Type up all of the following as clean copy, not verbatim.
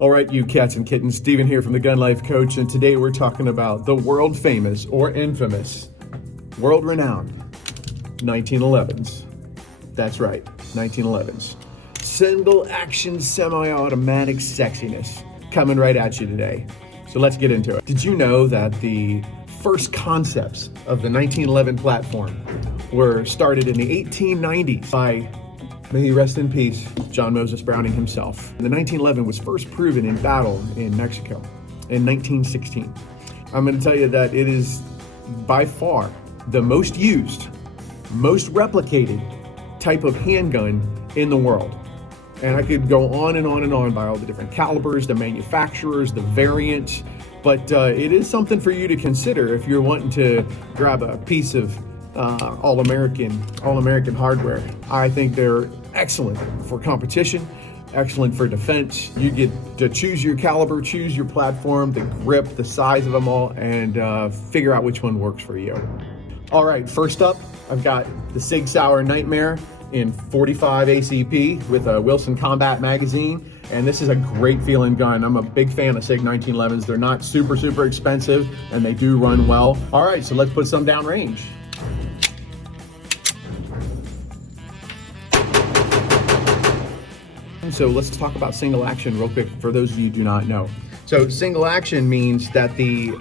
All right, you cats and kittens, Steven here from the GunLife Coach, and today we're talking about the world famous or infamous, world renowned 1911s. That's right, 1911s. Single action semi-automatic sexiness coming right at you today. So let's get into it. Did you know that the first concepts of the 1911 platform were started in the 1890s by, may he rest in peace, John Moses Browning himself. The 1911 was first proven in battle in Mexico in 1916. I'm going to tell you that it is by far the most used, most replicated type of handgun in the world. And I could go on and on and on by all the different calibers, the manufacturers, the variants, but it is something for you to consider if you're wanting to grab a piece of all-American hardware. I think they're excellent for competition, excellent for defense. You get to choose your caliber, choose your platform, the grip, the size of them all, and figure out which one works for you. All right, first up, I've got the Sig Sauer Nightmare in 45 ACP with a Wilson Combat magazine. And this is a great feeling gun. I'm a big fan of Sig 1911s. They're not super expensive and they do run well. All right, so let's put some down range. So let's talk about single action real quick for those of you who do not know. So single action means that the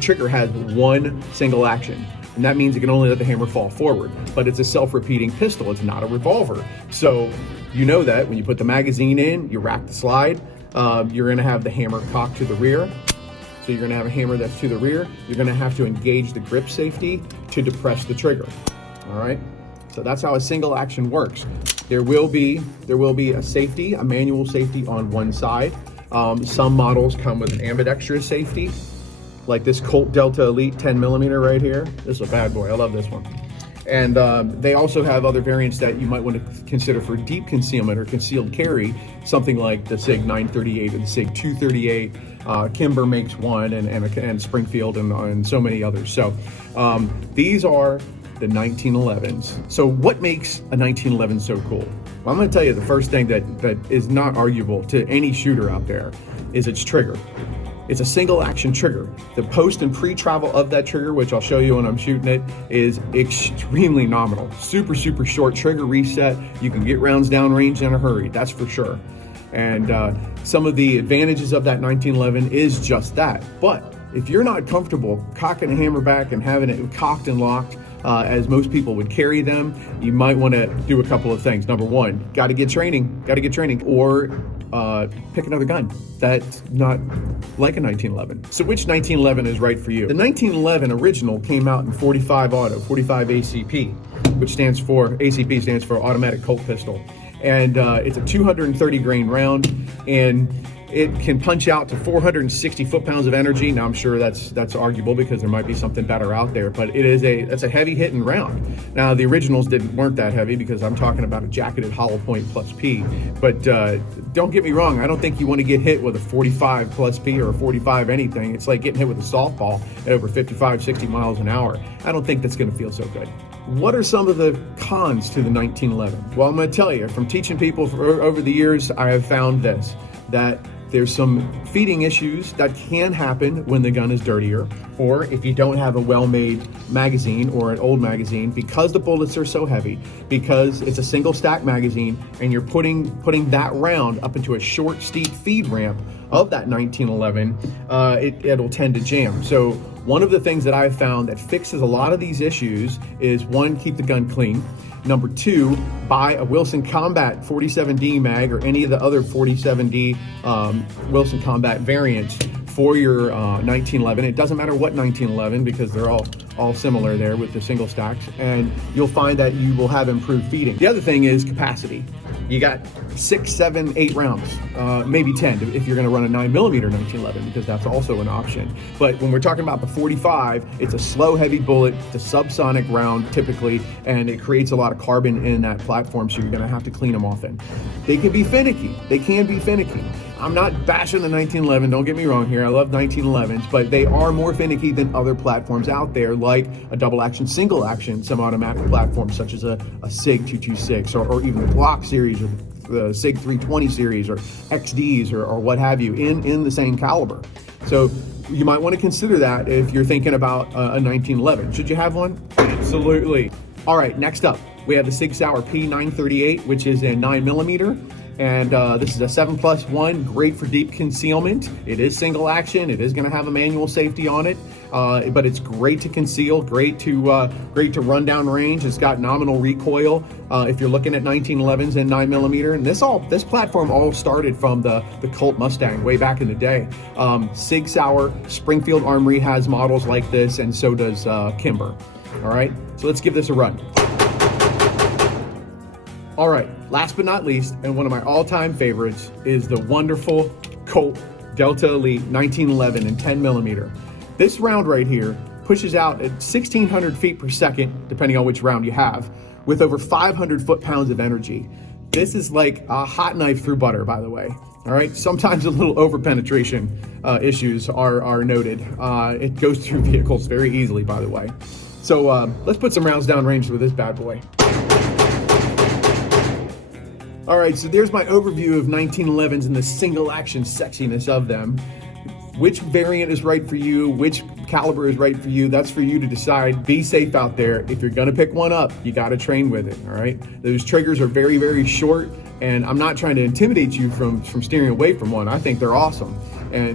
trigger has one single action. And that means it can only let the hammer fall forward, but it's a self-repeating pistol. It's not a revolver. So you know that when you put the magazine in, you rack the slide, you're gonna have the hammer cocked to the rear. So you're gonna have a hammer that's to the rear. You're gonna have to engage the grip safety to depress the trigger, all right? So that's how a single action works. There will be a safety, a manual safety on one side. Some models come with an ambidextrous safety, like this Colt Delta Elite 10mm right here. This is a bad boy, I love this one. And they also have other variants that you might want to consider for deep concealment or concealed carry, something like the Sig 938 or the Sig 238. Kimber makes one, and Springfield and so many others. So these are the 1911s. So what makes a 1911 so cool? Well, I'm going to tell you the first thing that is not arguable to any shooter out there is its trigger. It's a single action trigger. The post and pre-travel of that trigger, which I'll show you when I'm shooting it, is extremely nominal. Super short trigger reset. You can get rounds downrange in a hurry, that's for sure. And some of the advantages of that 1911 is just that. But if you're not comfortable cocking a hammer back and having it cocked and locked, as most people would carry them, you might want to do a couple of things. Number one, got to get training, or pick another gun that's not like a 1911. So which 1911 is right for you? The 1911 original came out in 45 auto, 45 ACP, which ACP stands for automatic Colt pistol. And it's a 230 grain round, and it can punch out to 460 foot-pounds of energy. Now I'm sure that's arguable because there might be something better out there, but that's a heavy hitting round. Now the originals weren't that heavy because I'm talking about a jacketed hollow point plus P. But don't get me wrong, I don't think you want to get hit with a 45 plus P or a 45 anything. It's like getting hit with a softball at over 55, 60 miles an hour. I don't think that's going to feel so good. What are some of the cons to the 1911? Well, I'm going to tell you, from teaching people over the years, I have found that there's some feeding issues that can happen when the gun is dirtier, or if you don't have a well-made magazine or an old magazine, because the bullets are so heavy, because it's a single stack magazine, and you're putting that round up into a short, steep feed ramp of that 1911, it'll tend to jam. So one of the things that I've found that fixes a lot of these issues is, one, keep the gun clean. Number two, buy a Wilson Combat 47D mag or any of the other 47D Wilson Combat variants for your 1911. It doesn't matter what 1911 because they're all similar there with the single stacks, and you'll find that you will have improved feeding. The other thing is capacity. You got 6, 7, 8 rounds, maybe 10 if you're going to run a 9mm 1911, because that's also an option. But when we're talking about the 45, it's a slow, heavy bullet, it's a subsonic round typically, and it creates a lot of carbon in that platform, so you're going to have to clean them often. They can be finicky. I'm not bashing the 1911, don't get me wrong here, I love 1911s, but they are more finicky than other platforms out there, like a double action, single action, semi-automatic platform such as a Sig 226 or even the Glock series or the Sig 320 series or XDs or what have you in the same caliber. So you might want to consider that if you're thinking about a 1911. Should you have one? Absolutely. All right, next up, we have the Sig Sauer P938, which is a 9mm. And this is a 7+1, great for deep concealment. It is single action. It is going to have a manual safety on it, but it's great to conceal, great to run down range. It's got nominal recoil if you're looking at 1911s and 9mm. And this platform all started from the Colt Mustang way back in the day. Sig Sauer Springfield Armory has models like this, and so does Kimber. All right, so let's give this a run. All right, last but not least, and one of my all-time favorites is the wonderful Colt Delta Elite 1911 and 10mm. This round right here pushes out at 1,600 feet per second, depending on which round you have, with over 500 foot-pounds of energy. This is like a hot knife through butter, by the way. All right, sometimes a little over-penetration issues are noted. It goes through vehicles very easily, by the way. So let's put some rounds downrange with this bad boy. All right, so there's my overview of 1911s and the single action sexiness of them. Which variant is right for you, which caliber is right for you, that's for you to decide. Be safe out there. If you're gonna pick one up, you gotta train with it, all right? Those triggers are very, very short, and I'm not trying to intimidate you from steering away from one. I think they're awesome.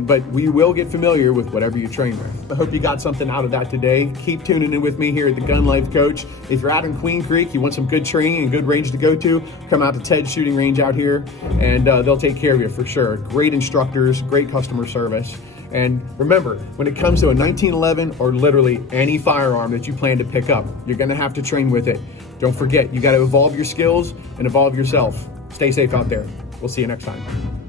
But we will get familiar with whatever you train with. I hope you got something out of that today. Keep tuning in with me here at the GunLife Coach. If you're out in Queen Creek, you want some good training and good range to go to, come out to Ted's shooting range out here, and they'll take care of you for sure. Great instructors, great customer service. And remember, when it comes to a 1911 or literally any firearm that you plan to pick up, you're gonna have to train with it. Don't forget, you gotta evolve your skills and evolve yourself. Stay safe out there. We'll see you next time.